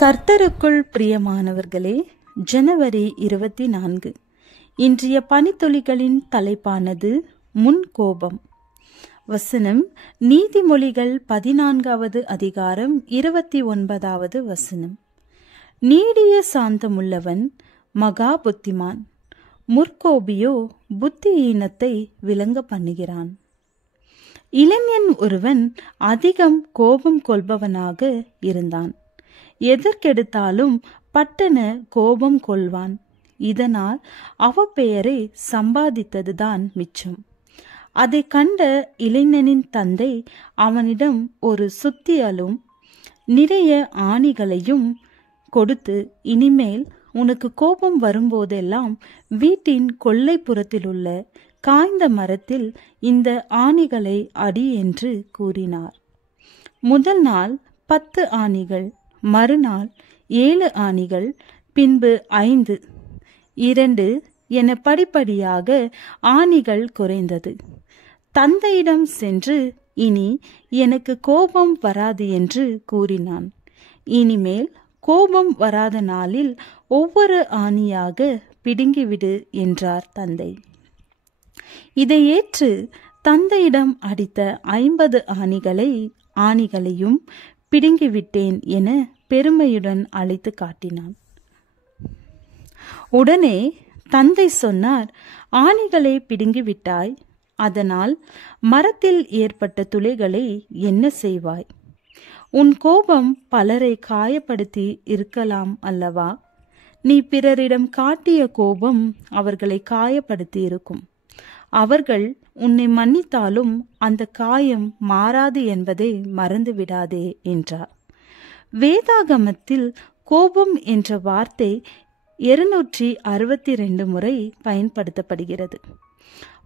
கர்த்தருக்குள் பிரியமானவர்களே, ஜனவரி 24 இன்றைய பனித்துளிகளின் தலைப்பானது முன்கோபம். வசனம் நீதிமொழிகள் 14வது அதிகாரம் 29வது வசனம். நீடிய சாந்தமுள்ளவன் மகா புத்திமான், முற்கோபியோ புத்தியீனத்தை விளங்க பண்ணுகிறான். இளைஞன் ஒருவன் அதிகம் கோபம் கொள்பவனாக இருந்தான். எதற்கெடுத்தாலும் பட்டன கோபம் கொள்வான். இதனால் அவப்பெயரை சம்பாதித்ததுதான் மிச்சம். அதை கண்ட இளைஞனின் தந்தை அவனிடம் ஒரு சுத்தியலும் நிறைய ஆணிகளையும் கொடுத்து, இனிமேல் உனக்கு கோபம் வரும்போதெல்லாம் வீட்டின் கொல்லைப்புறத்திலுள்ள காய்ந்த மரத்தில் இந்த ஆணிகளை அடி என்று கூறினார். முதல் நாள் 10 ஆணிகள், மறுநாள் 7 ஆணிகள், பின்பு 5, 2 என படிப்படியாக ஆணிகள் குறைந்தது. தந்தையிடம் சென்று, இனி எனக்கு கோபம் வராது என்று கூறினான். இனிமேல் கோபம் வராத நாளில் ஒவ்வொரு ஆணியாக பிடுங்கிவிடு என்றார் தந்தை. இதை ஏற்று தந்தையிடம் அடித்த 50 ஆணிகளையும் பிடுங்கிவிட்டேன் என பெருமையுடன் அழைத்து காட்டினான். உடனே தந்தை சொன்னார், ஆணிகளை பிடுங்கிவிட்டாய், அதனால் மரத்தில் ஏற்பட்ட துளைகளை என்ன செய்வாய்? உன் கோபம் பலரை காயப்படுத்தி இருக்கலாம் அல்லவா? நீ பிறரிடம் காட்டிய கோபம் அவர்களை காயப்படுத்தி இருக்கும். அவர்கள் உன்னை மன்னித்தாலும் அந்த காயம் மாறாது என்பதை மறந்துவிடாதே என்றார். வேதாகமத்தில் கோபம் என்ற வார்த்தை 262 முறை பயன்படுத்தப்படுகிறது.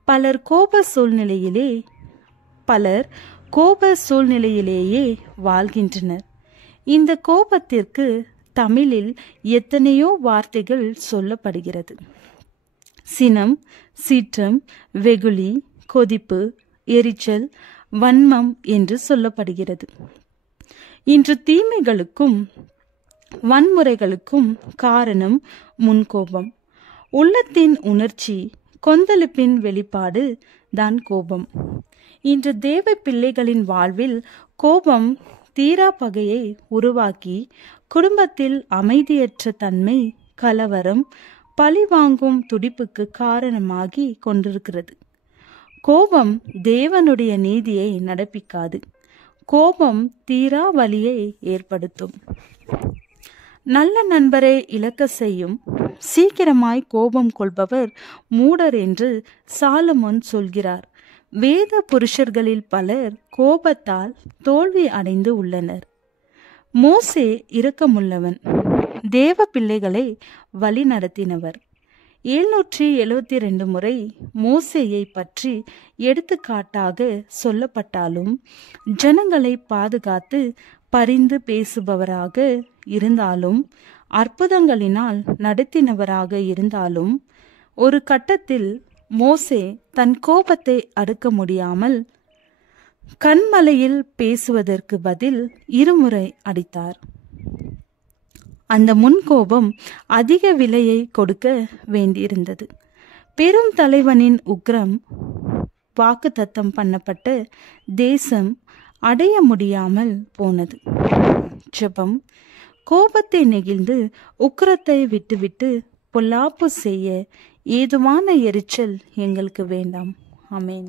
பலர் கோப சூழ்நிலையிலேயே வாழ்கின்றனர். இந்த கோபத்திற்கு தமிழில் எத்தனையோ வார்த்தைகள் சொல்லப்படுகிறது. சினம், சீற்றம், வெகுளி, கொதிப்பு, எரிச்சல், வன்மம் என்று சொல்லப்படுகிறது. இன்று தீமைகளுக்கும் வன்முறைகளுக்கும் காரணம் முன்கோபம். உள்ளத்தின் உணர்ச்சி கொந்தளிப்பின் வெளிப்பாடு தான் கோபம். இன்று தேவ பிள்ளைகளின் வாழ்வில் கோபம் தீரா பகையை உருவாக்கி குடும்பத்தில் அமைதியற்ற தன்மை, கலவரம், பழிவாங்கும் துடிப்புக்கு காரணமாகி கொண்டிருக்கிறது. கோபம் தேவனுடைய நீதியை நடப்பிக்காது. கோபம் தீரா வலியை ஏற்படுத்தும். நல்ல நண்பரை இழக்க செய்யும். சீக்கிரமாய் கோபம் கொள்பவர் மூடர் என்று சாலமோன் சொல்கிறார். வேத புருஷர்களில் பலர் கோபத்தால் தோல்வி அடைந்து உள்ளனர். மோசே இரக்கமுள்ளவன், தேவ பிள்ளைகளை வழி நடத்தினவர். 772 முறை மோசேயை பற்றி எடுத்துக்காட்டாக சொல்லப்பட்டாலும், ஜனங்களை பாதுகாத்து பரிந்து பேசுபவராக இருந்தாலும், அற்புதங்களினால் நடத்தினவராக இருந்தாலும், ஒரு கட்டத்தில் மோசே தன் கோபத்தை அடக்க முடியாமல் கன்மலையில் பேசுவதற்கு பதில் 2 முறை அடித்தார். அந்த முன்கோபம் அதிக விலையை கொடுக்க வேண்டியிருந்தது. பெரும் தலைவனின் உக்ரம், வாக்குத்தத்தம் பண்ணப்பட்ட தேசம் அடைய முடியாமல் போனது. ஜெபம். கோபத்தை நெகிழ்ந்து உக்கிரத்தை விட்டுவிட்டு பொல்லாப்பு செய்ய ஏதுவான எரிச்சல் எங்களுக்கு வேண்டாம். ஆமென்.